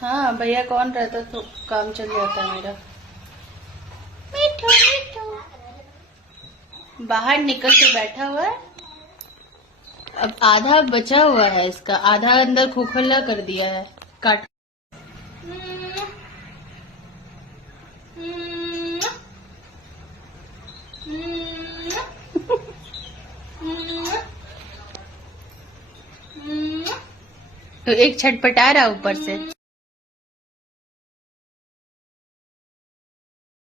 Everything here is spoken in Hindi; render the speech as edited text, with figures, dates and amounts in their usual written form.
हाँ भैया कौन रहता तो काम चल जाता है मेरा। मिठू मिठू बाहर निकल के बैठा हुआ है। अब आधा बचा हुआ है इसका, आधा अंदर खोखला कर दिया है काट। तो एक छटपटा रहा ऊपर से।